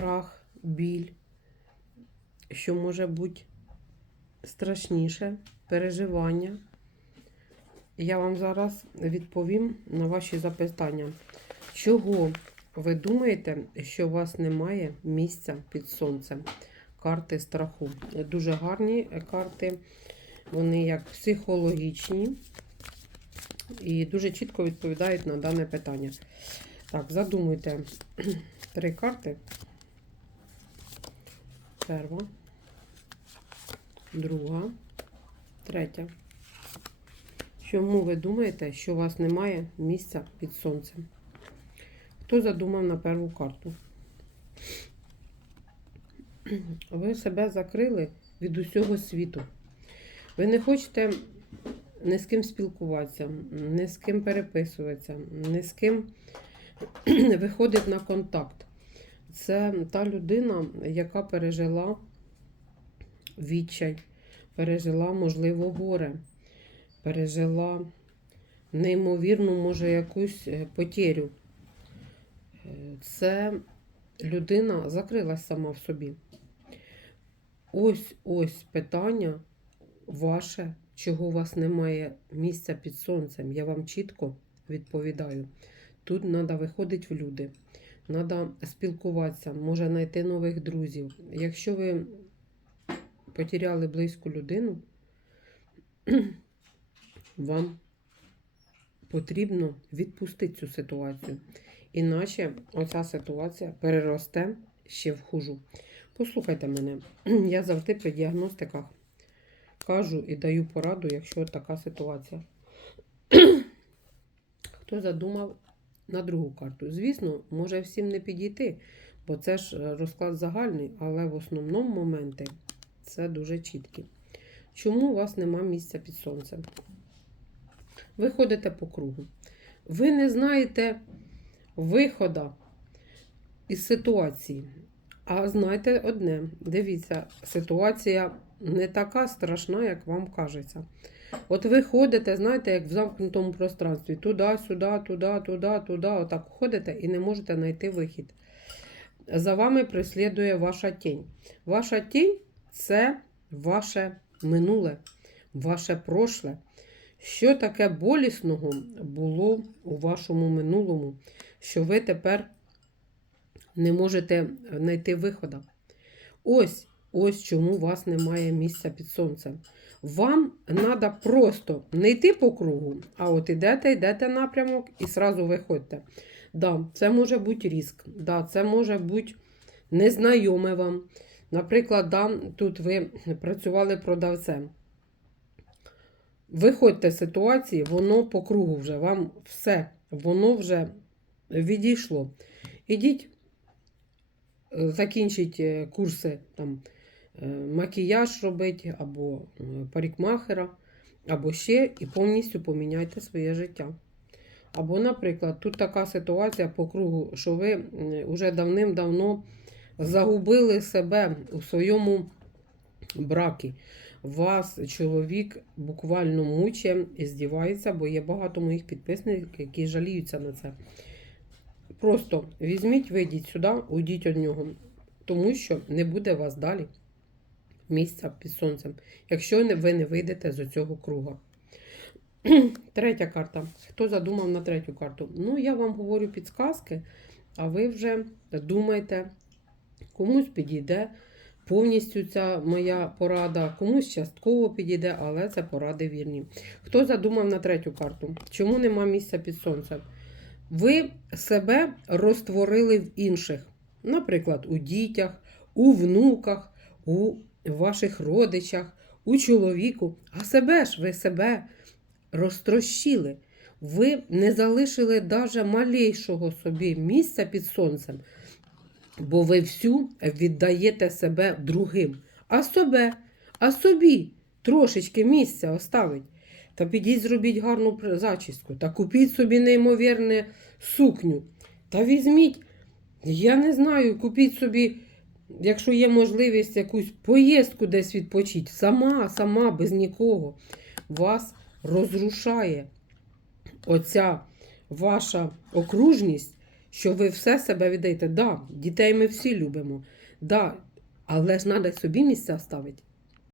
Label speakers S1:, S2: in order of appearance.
S1: страх, біль, що може бути страшніше, переживання. Я вам зараз відповім на ваші запитання. Чого ви думаєте, що у вас немає місця під сонцем? Карти страху. Дуже гарні карти, вони як психологічні і дуже чітко відповідають на дане питання. Так, задумуйте три карти. Перша, друга, третя. Чому ви думаєте, що у вас немає місця під сонцем? Хто задумав на першу карту? Ви себе закрили від усього світу. Ви не хочете ні з ким спілкуватися, ні з ким переписуватися, ні з ким виходить на контакт. Це та людина, яка пережила відчай, пережила, можливо, горе, пережила неймовірну, може, якусь е, потерю. Е, Це людина закрилась сама в собі. Ось ось питання ваше, чого у вас немає місця під сонцем. Я вам чітко відповідаю. Тут треба виходити в люди. Треба спілкуватися, може знайти нових друзів. Якщо ви потеряли близьку людину, вам потрібно відпустити цю ситуацію. Іначе оця ситуація переросте ще в хужу. Послухайте мене, я завжди при діагностиках кажу і даю пораду, якщо така ситуація. Хто задумав на другу карту? Звісно, може всім не підійти, бо це ж е, розклад загальний, але в основному моменти це дуже чіткі. Чому у вас нема місця під сонцем? Ви ходите по кругу. Ви не знаєте виходу із ситуації. А знаєте одне, дивіться, ситуація не така страшна, як вам кажеться. От ви ходите, знаєте, як в замкнутому пространстві. Туди, сюди, туди, туди, туди. Отак ходите і не можете знайти вихід. За вами преслідує ваша тінь. Ваша тінь це ваше минуле, ваше прошле. Що таке болісного було у вашому минулому, що ви тепер не можете знайти виходу? Ось, ось чому у вас немає місця під сонцем. Вам треба просто не йти по кругу, а от ідете, йдете напрямок і сразу виходьте. Да, це може бути різк, да, це може бути незнайоме вам. Наприклад, да, тут ви працювали продавцем. Виходьте з ситуації, воно по кругу вже, вам все, воно вже відійшло. Ідіть, е, закінчіть е, курси там, макіяж робити, або е, парикмахера, або ще, і повністю поміняйте своє життя. Або, наприклад, тут така ситуація по кругу, що ви вже давним-давно загубили себе у своєму бракі. Вас чоловік буквально мучає і здівається, бо є багато моїх підписників, які жаліються на це. Просто візьміть, вийдіть сюди, уйдіть від нього, тому що не буде вас далі місця під сонцем, якщо ви не вийдете з цього круга. Третя карта. Хто задумав на третю карту? Ну, я вам говорю підсказки, а ви вже думайте, комусь підійде повністю ця моя порада, комусь частково підійде, але це поради вірні. Хто задумав на третю карту? Чому нема місця під сонцем? Ви себе розтворили в інших, наприклад, у дітях, у внуках, у ваших родичах, у чоловіку. А себе ж ви себе розтрощили. Ви не залишили даже малейшого собі місця під сонцем, бо ви всю віддаєте себе другим. А себе, а собі трошечки місця оставить. Та підіть зробіть гарну зачіску, та купіть собі неймовірне сукню. Та візьміть, я не знаю, купіть собі, якщо є можливість, якусь поїздку десь відпочити. Сама, сама, без нікого. Вас розрушає оця ваша окружність, що ви все себе віддаєте. Да, дітей ми всі любимо. Да, але ж треба собі місця ставити.